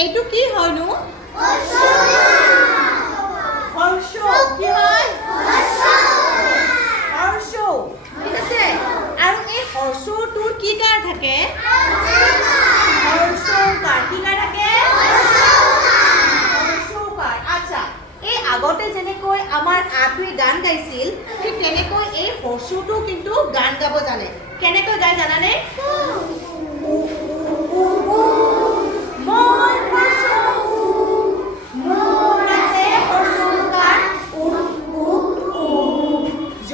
এইটো কি হয়নো? হৰ্ষ কি হয়? হৰ্ষ ঠিক আছে। আৰু এই হৰ্ষটোৰ কি কাৰ থাকে? হৰ্ষকাৰ কি কাৰ থাকে? হৰ্ষকাৰ। আচ্ছা, এই আগতে যেনেকৈ আমাৰ আতুই গান গাইছিল ঠিক তেনেকৈ এই হৰ্ষটো কিন্তু গান গাব জানে। কেনেকৈ গায় জানানে?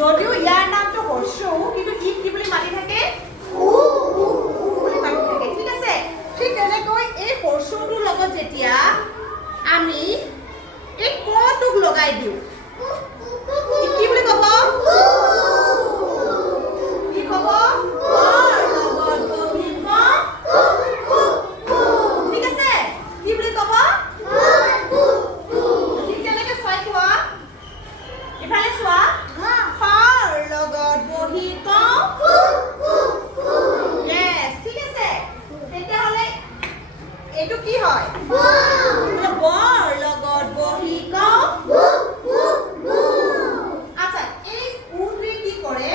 যদিও ইয়াৰ নামটো হৰ্ষৌ কিন্তু ই কি বুলি মাতি থাকে? বুলি মাতি থাকে ঠিক আছে। ঠিক তেনেকৈ এই হৰ্ষৌটোৰ লগত যেতিয়া আমি এই কটোক লগাই দিওঁ কি বুলি ক'ব? কি ক'ব? ঠিক আছে, কি বুলি ক'ব? ঠিক তেনেকৈ চোৱা কোৱা ইফালে চোৱা খৰ লগত বহি কওঁ yes ঠিক আছে। তেতিয়াহ'লে এইটো কি হয়? বৰ লগত বহি কওঁ। আচ্ছা, এই উটোৱে কি কৰে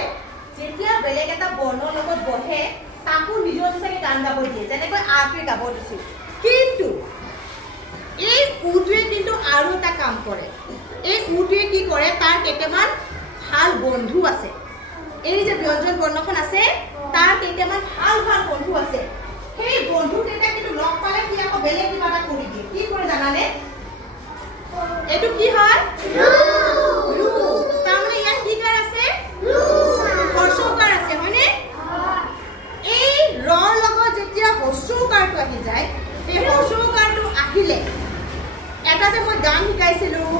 যেতিয়া বেলেগ এটা বৰ্ণৰ লগত বহে তাকো নিজৰ নিচাকে গান গাব দিয়ে, যেনেকৈ আটোৱে গাব দিছিল। কিন্তু এই উটোৱে কিন্তু আৰু এটা কাম কৰে। এই উটোৱে কি কৰে তাৰ কেইটামান ভাল বন্ধু আছে। এই যে ব্যঞ্জন বৰ্ণখন আছে তাৰ কেইটামান ভাল ভাল বন্ধু আছে। সেই বন্ধু কেইটা কিন্তু লগ পালে কি আকৌ বেলেগ কিবা এটা কৰি দিয়ে। কি কৰে জানানে? এইটো কি হয়? ৰু। তাৰমানে ইয়াত কি কাৰ আছে? হৰ্ষৌকাৰ আছে হয়নে? এই ৰৰ লগত যেতিয়া হৰ্ষৌকাৰটো আহি যায় এই হৰ্ষৌকাৰটো আহিলে এটা যে মই গান শিকাইছিলোঁ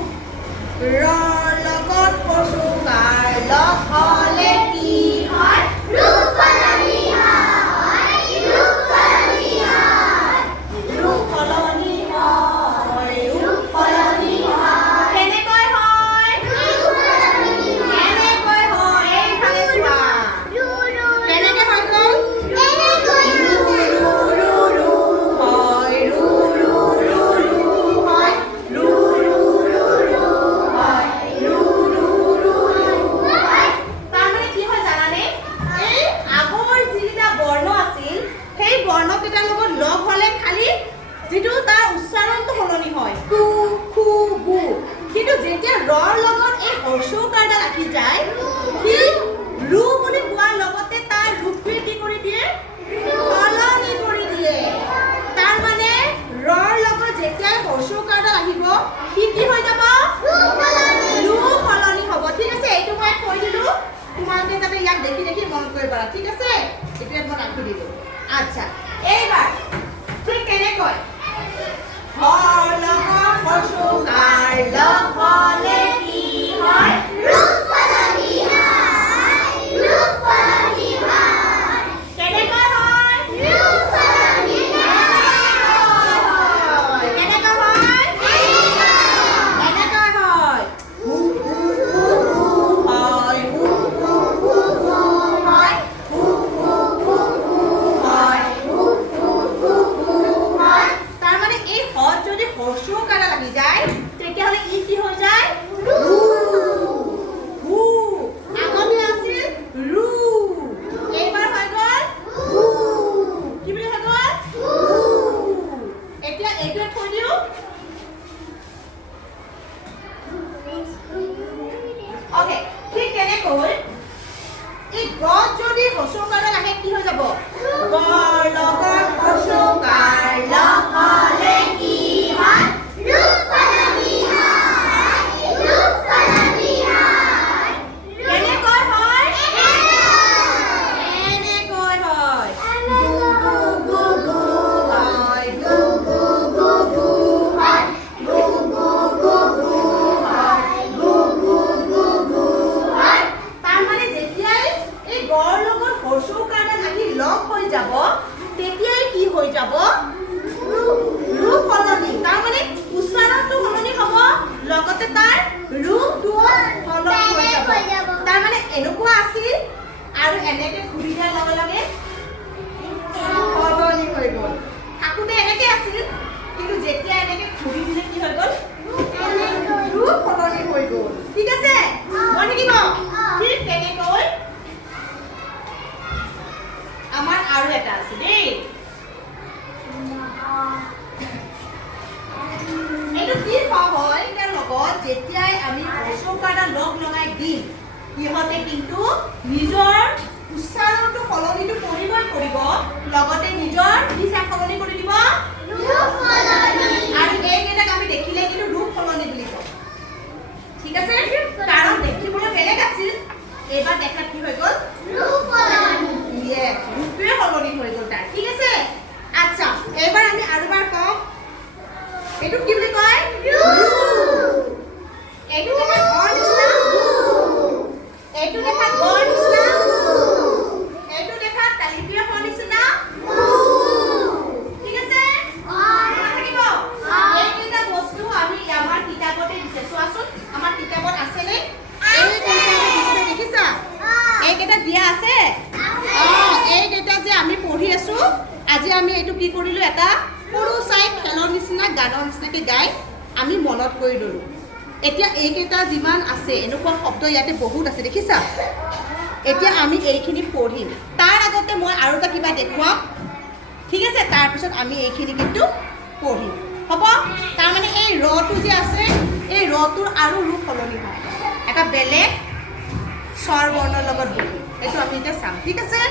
ৰৰ লগত হৰ্ষৌকাৰ লগ হ'লে কি হয়? ৰূপ সলনি হয়। ৰূপ সলনি হয়। ৰূপ সলনি হয়। ৰূপ সলনি হয়। কেনেকৈ হয়? কেনেকৈ হয়? এইফালে চোৱা কেনেকৈ হৈ গ'ল? যিটো তাৰ উচ্চাৰণটো সলনি হয় কু খু গু। কিন্তু যেতিয়া ৰৰ লগত এই হৰ্ষৌকাৰডাল আহি যায় সি ৰু বুলি কোৱাৰ লগতে তাৰ ৰূপটোৱে কি কৰি দিয়ে? সলনি কৰি দিয়ে। তাৰমানে ৰৰ লগত যেতিয়া হৰ্ষৌকাৰডাল আহিব সি কি হৈ যাব? ৰূপ সলনি হ'ব ঠিক আছে। এইটো মই কৈ দিলোঁ, তোমালোকে যাতে ইয়াক দেখি দেখি মনত কৰিব পাৰা ঠিক আছে। এতিয়া মই ৰাখি দিলোঁ। আচ্ছা, এইবাৰ ঠিক তেনেকৈ হৰ লগত হৰ্ষৌকাৰ লগ হ'লে কি হয়? ৰূপ সলনি হয়। ৰূপ সলনি হয়। কেনেকৈ হয়? ৰূপ সলনি হয়। কেনেকৈ হয়? কেনেকৈ হয়? হু হু হু হু হয়। হু হু হু হু হয়। হু হু হু হু হয়। হু হু হু হু হয়। তাৰমানে এই হত যদি হৰ্ষৌকাৰ লাগি যায় তেতিয়াহ'লে ই কি হৈ যায়? ৰু। হু আগতে আছিল ৰু, এইবাৰ হৈ গ'ল হু। কি বুলি হৈ গ'ল? হু। এতিয়া এইটোৱে থৈ দিওঁ। অ'কে, ঠিক তেনেকৈ এই গত যদি হৰ্ষৌকাৰ আহে কি হৈ যাব? গৰ লগত হৰ্ষৌকাৰ লগ হ'লে কি হয়? ৰূপ সলনি হয়। ৰূপ সলনি হয়। কেনেকৈ হয়? এনেকৈ হয়। গু গু গু গু হয়। গু গু গু গু হয়। গু গু গু গু হয়। গু গু গু গু হয়। তাৰমানে যেতিয়াই এই গৰ লগত হৰ্ষৌকাৰডাল আহি লগ হৈ যাব তেতিয়াই কি হৈ যাব? ৰূপ সলনি। তাৰমানে উচ্চাৰণটো সলনি হ'ব লগতে তাৰ ৰূপটো সলনি হৈ যাব। তাৰমানে এনেকুৱা আছিল আৰু এনেকৈ ঘূৰি দিয়াৰ লগে লগে সলনি হৈ গ'ল। থাকোঁতে এনেকৈ আছিল কিন্তু যেতিয়া এনেকৈ ঘূৰি দিলে কি হৈ গ'ল ৰূপ সলনি হৈ গ'ল ঠিক আছে মই থাকিব ঠিক তেনেকৈ আমাৰ আৰু এটা আছে দেই এইটো কি হয় তাৰ লগত যেতিয়াই আমি পশুপাতা লগ লগাই দিম ইহঁতে কিন্তু নিজৰ উচ্চাৰণটো সলনিটো কৰিবই কৰিব লগতে নিজৰ দিশা সলনি কৰি দিব ৰূপ সলনি আৰু এইকেইটাক আমি দেখিলে কিন্তু ৰূপ সলনি বুলি কওঁ ঠিক আছে কাৰণ দেখিবলৈ বেলেগ আছিল এবাৰ দেখাত কি হৈ গ'ল ৰূপ সলনি ইয়েছ ৰূপটোৱে সলনি হৈ গ'ল তাৰ ঠিক আছে আচ্ছা এবাৰ আমি আৰু এবাৰ কওঁ এইটো কি বুলি কয় এইটো দেখা ঘৰ নিচিনা এইটো দেখা ঘৰ নিচিনা এইটো দেখা তালিপিয়া ঘৰ নিচিনা ঠিক আছে থাকিব এইকেইটা বস্তু আমি আমাৰ কিতাপতে দিছে চোৱাচোন আমাৰ কিতাপত আছেনে দেখিছা এইকেইটা দিয়া আছে এইকেইটা যে আমি পঢ়ি আছো আজি আমি এইটো কি কৰিলো এটা সৰু চাই খেলৰ নিচিনা গানৰ নিচিনাকৈ গাই আমি মনত কৰি ল'লোঁ এতিয়া এইকেইটা যিমান আছে এনেকুৱা শব্দ ইয়াতে বহুত আছে দেখিছা এতিয়া আমি এইখিনি পঢ়িম তাৰ আগতে মই আৰু এটা কিবা দেখুৱাম ঠিক আছে তাৰপিছত আমি এইখিনি কিন্তু পঢ়িম হ'ব তাৰমানে এই ৰটো যে আছে এই ৰটোৰ আৰু ৰূপ সলনি হয় এটা বেলেগ স্বৰ বৰ্ণৰ লগত বহি এইটো আমি এতিয়া চাম ঠিক আছে